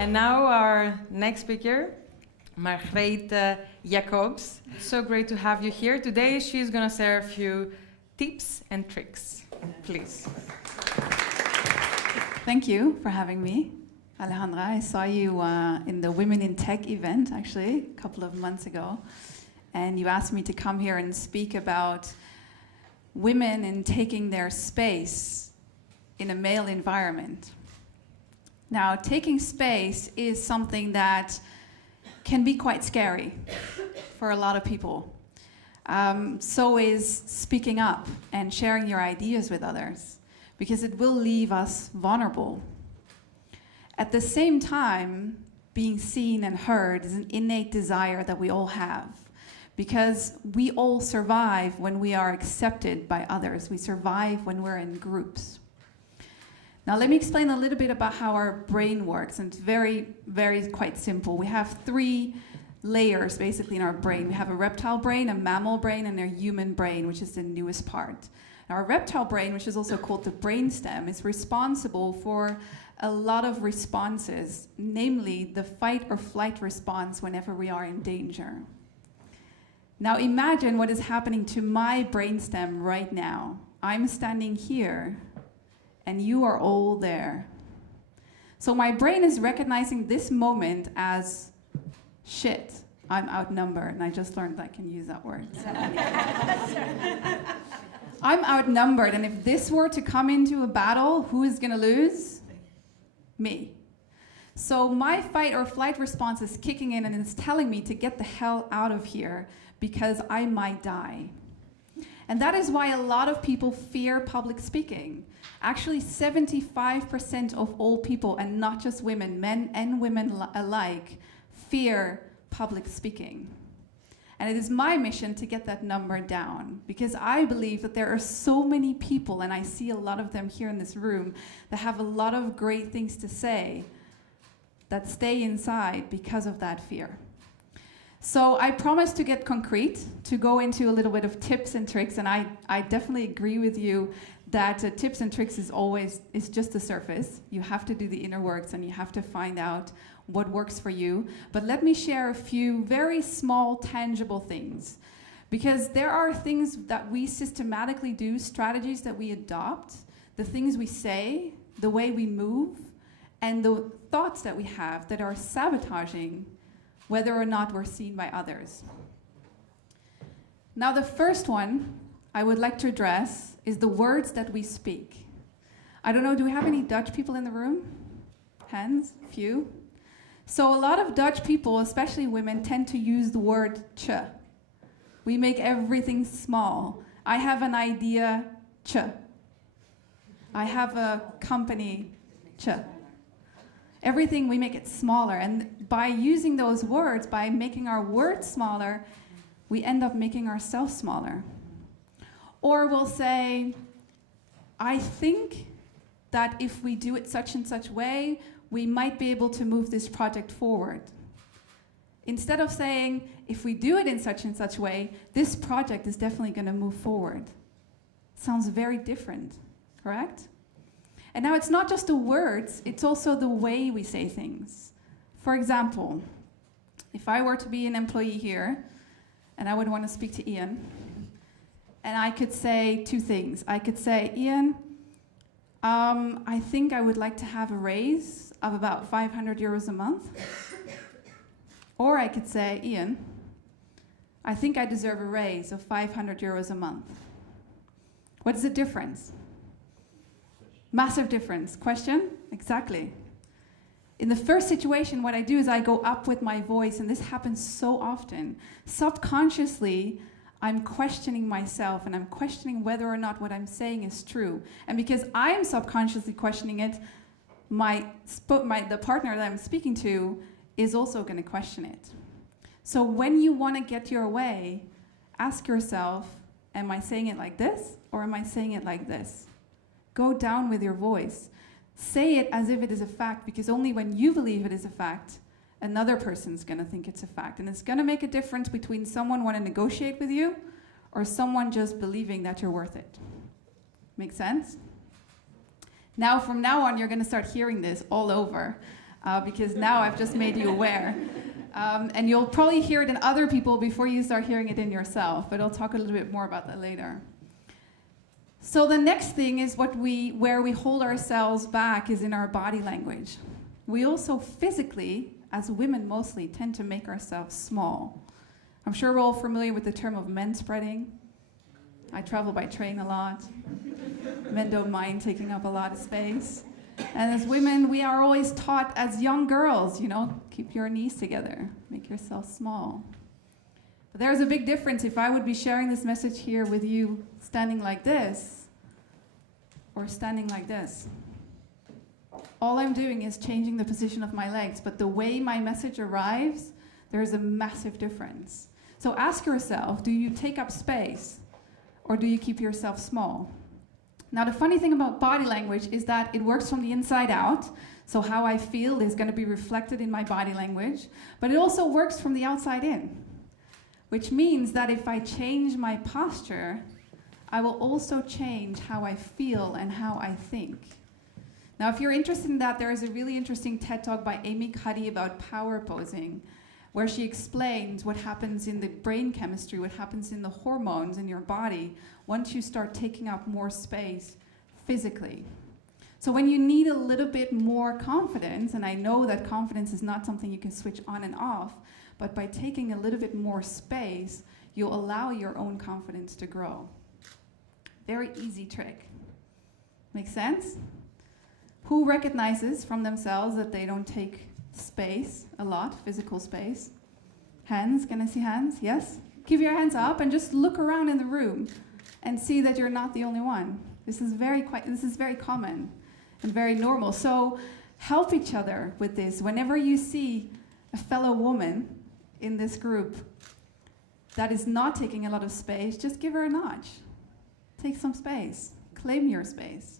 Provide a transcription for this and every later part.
And now our next speaker, Margreet Jacobs. So great to have you here. Today she's going to share a few tips and tricks. Please. Thank you for having me, Alejandra. I saw you in the Women in Tech event, actually, a couple of months ago. And you asked me to come here and speak about women and taking their space in a male environment. Now, taking space is something that can be quite scary for a lot of people. So is speaking up and sharing your ideas with others, because it will leave us vulnerable. At the same time, being seen and heard is an innate desire that we all have, because we all survive when we are accepted by others. We survive when we're in groups. Now let me explain a little bit about how our brain works, and it's very quite simple. We have 3 layers basically in our brain. We have a reptile brain, a mammal brain, and a human brain, which is the newest part. Now, our reptile brain, which is also called the brainstem, is responsible for a lot of responses, namely the fight or flight response whenever we are in danger. Now imagine what is happening to my brainstem right now. I'm standing here, and you are all there. So my brain is recognizing this moment as, shit, I'm outnumbered. And I just learned I can use that word. So I'm outnumbered, and if this were to come into a battle, who is gonna lose? Me. So my fight or flight response is kicking in, and it's telling me to get the hell out of here because I might die. And that is why a lot of people fear public speaking. Actually, 75% of all people, and not just women, men and women alike, fear public speaking. And it is my mission to get that number down, because I believe that there are so many people, and I see a lot of them here in this room, that have a lot of great things to say that stay inside because of that fear. So I promise to get concrete, to go into a little bit of tips and tricks, and I definitely agree with you that tips and tricks is just the surface. You have to do the inner works, and you have to find out what works for you. But let me share a few very small, tangible things. Because there are things that we systematically do, strategies that we adopt, the things we say, the way we move, and the thoughts that we have that are sabotaging whether or not we're seen by others. Now, the first one I would like to address is the words that we speak. I don't know, do we have any Dutch people in the room? Hands? Few? So a lot of Dutch people, especially women, tend to use the word tje. We make everything small. I have an idea, tje. I have a company, tje. Everything, we make it smaller. And by using those words, by making our words smaller, we end up making ourselves smaller. Or we'll say, I think that if we do it such and such way, we might be able to move this project forward. Instead of saying, if we do it in such and such way, this project is definitely going to move forward. Sounds very different, correct? And now it's not just the words, it's also the way we say things. For example, if I were to be an employee here, and I would want to speak to Ian, and I could say 2 things. I could say, Ian, I think I would like to have a raise of about 500 euros a month. Or I could say, Ian, I think I deserve a raise of 500 euros a month. What is the difference? Massive difference. Question? Exactly. In the first situation, what I do is I go up with my voice, and this happens so often. Subconsciously, I'm questioning myself, and I'm questioning whether or not what I'm saying is true. And because I am subconsciously questioning it, the partner that I'm speaking to is also going to question it. So when you want to get your way, ask yourself, am I saying it like this, or am I saying it like this? Go down with your voice. Say it as if it is a fact, because only when you believe it is a fact, another person's going to think it's a fact. And it's going to make a difference between someone wanting to negotiate with you or someone just believing that you're worth it. Make sense? Now, from now on, you're going to start hearing this all over. because now I've just made you aware. And you'll probably hear it in other people before you start hearing it in yourself, but I'll talk a little bit more about that later. So the next thing is where we hold ourselves back is in our body language. We also physically, as women mostly, tend to make ourselves small. I'm sure we're all familiar with the term of men spreading. I travel by train a lot. Men don't mind taking up a lot of space. And as women, we are always taught as young girls, keep your knees together, make yourself small. But there's a big difference if I would be sharing this message here with you standing like this or standing like this. All I'm doing is changing the position of my legs, but the way my message arrives, there's a massive difference. So ask yourself, do you take up space or do you keep yourself small? Now, the funny thing about body language is that it works from the inside out. So how I feel is going to be reflected in my body language. But it also works from the outside in, which means that if I change my posture, I will also change how I feel and how I think. Now, if you're interested in that, there is a really interesting TED Talk by Amy Cuddy about power posing, where she explains what happens in the brain chemistry, what happens in the hormones in your body once you start taking up more space physically. So when you need a little bit more confidence, and I know that confidence is not something you can switch on and off, but by taking a little bit more space, you'll allow your own confidence to grow. Very easy trick. Make sense? Who recognizes from themselves that they don't take space a lot, physical space? Hands, can I see hands? Yes? Keep your hands up and just look around in the room and see that you're not the only one. This is very common and very normal. So help each other with this. Whenever you see a fellow woman in this group that is not taking a lot of space, just give her a nudge. Take some space. Claim your space.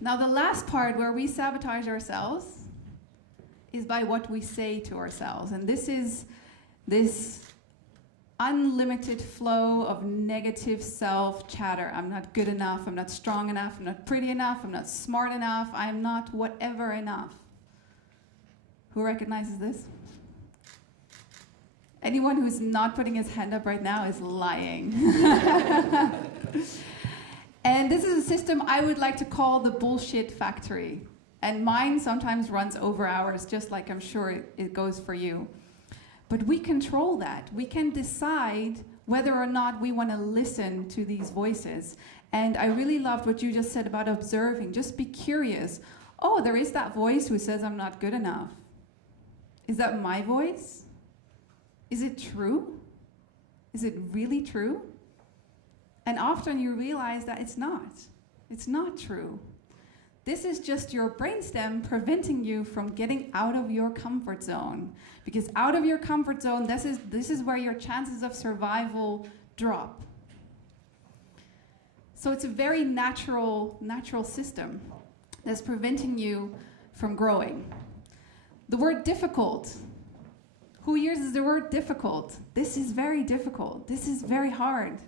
Now, the last part where we sabotage ourselves is by what we say to ourselves. And this is this unlimited flow of negative self-chatter. I'm not good enough. I'm not strong enough. I'm not pretty enough. I'm not smart enough. I'm not whatever enough. Who recognizes this? Anyone who's not putting his hand up right now is lying. And this is a system I would like to call the bullshit factory. And mine sometimes runs over hours, just like I'm sure it goes for you. But we control that. We can decide whether or not we want to listen to these voices. And I really loved what you just said about observing. Just be curious. Oh, there is that voice who says I'm not good enough. Is that my voice? Is it true? Is it really true? And often you realize that it's not. It's not true. This is just your brainstem preventing you from getting out of your comfort zone. Because out of your comfort zone, this is where your chances of survival drop. So it's a very natural system that's preventing you from growing. The word difficult. Who uses the word difficult? This is very difficult. This is very hard.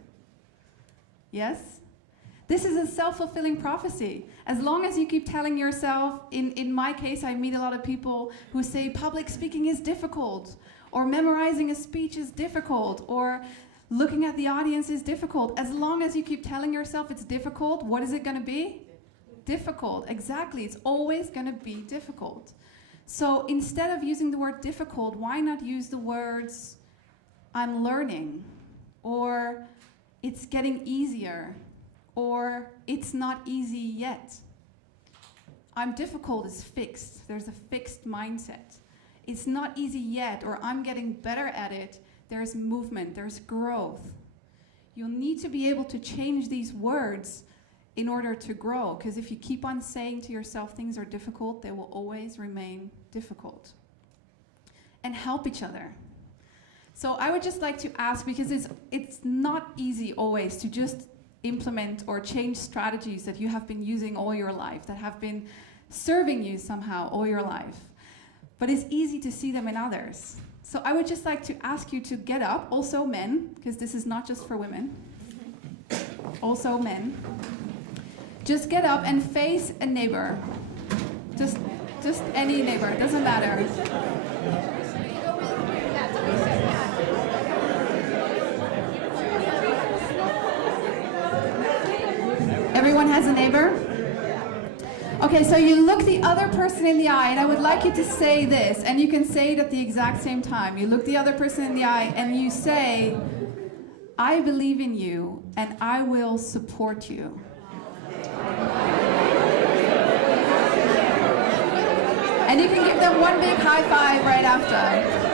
Yes? This is a self-fulfilling prophecy. As long as you keep telling yourself, in my case, I meet a lot of people who say public speaking is difficult, or memorizing a speech is difficult, or looking at the audience is difficult. As long as you keep telling yourself it's difficult, what is it going to be? Difficult. Exactly. It's always going to be difficult. So instead of using the word difficult, why not use the words I'm learning, or it's getting easier, or it's not easy yet. I'm difficult is fixed. There's a fixed mindset. It's not easy yet, or I'm getting better at it. There's movement, there's growth. You'll need to be able to change these words in order to grow, because if you keep on saying to yourself things are difficult, they will always remain difficult. And help each other. So I would just like to ask, because it's not easy always to just implement or change strategies that you have been using all your life, that have been serving you somehow all your life. But it's easy to see them in others. So I would just like to ask you to get up, also men, because this is not just for women, also men. Just get up and face a neighbor. Just any neighbor, it doesn't matter. Everyone has a neighbor? Okay, so you look the other person in the eye, and I would like you to say this, and you can say it at the exact same time. You look the other person in the eye, and you say, I believe in you, and I will support you. And you can give them one big high five right after.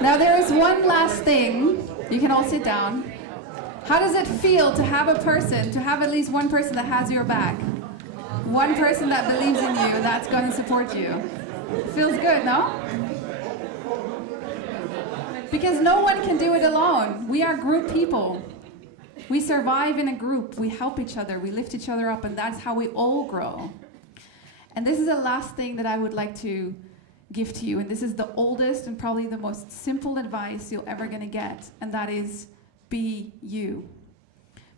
Now there is one last thing. You can all sit down. How does it feel to have a person, to have at least one person that has your back? One person that believes in you, that's going to support you. Feels good, no? Because no one can do it alone. We are group people. We survive in a group. We help each other. We lift each other up, and that's how we all grow. And this is the last thing that I would like to give to you, and this is the oldest and probably the most simple advice you're ever going to get, and that is be you.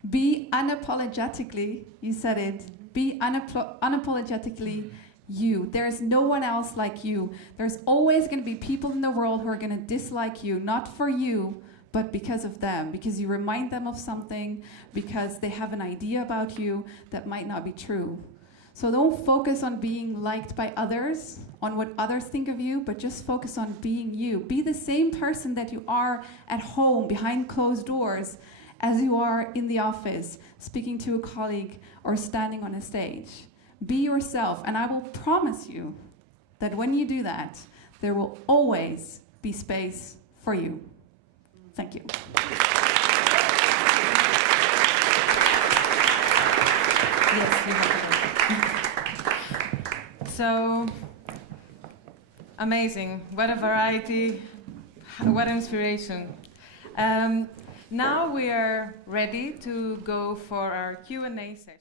Be unapologetically, you said it, be unapologetically you. There's no one else like you. There's always going to be people in the world who are going to dislike you, not for you, but because of them, because you remind them of something, because they have an idea about you that might not be true. So don't focus on being liked by others, on what others think of you, but just focus on being you. Be the same person that you are at home, behind closed doors, as you are in the office, speaking to a colleague or standing on a stage. Be yourself, and I will promise you that when you do that, there will always be space for you. Thank you. Yes, we have it. So amazing. What a variety. What inspiration. Now we are ready to go for our Q&A session.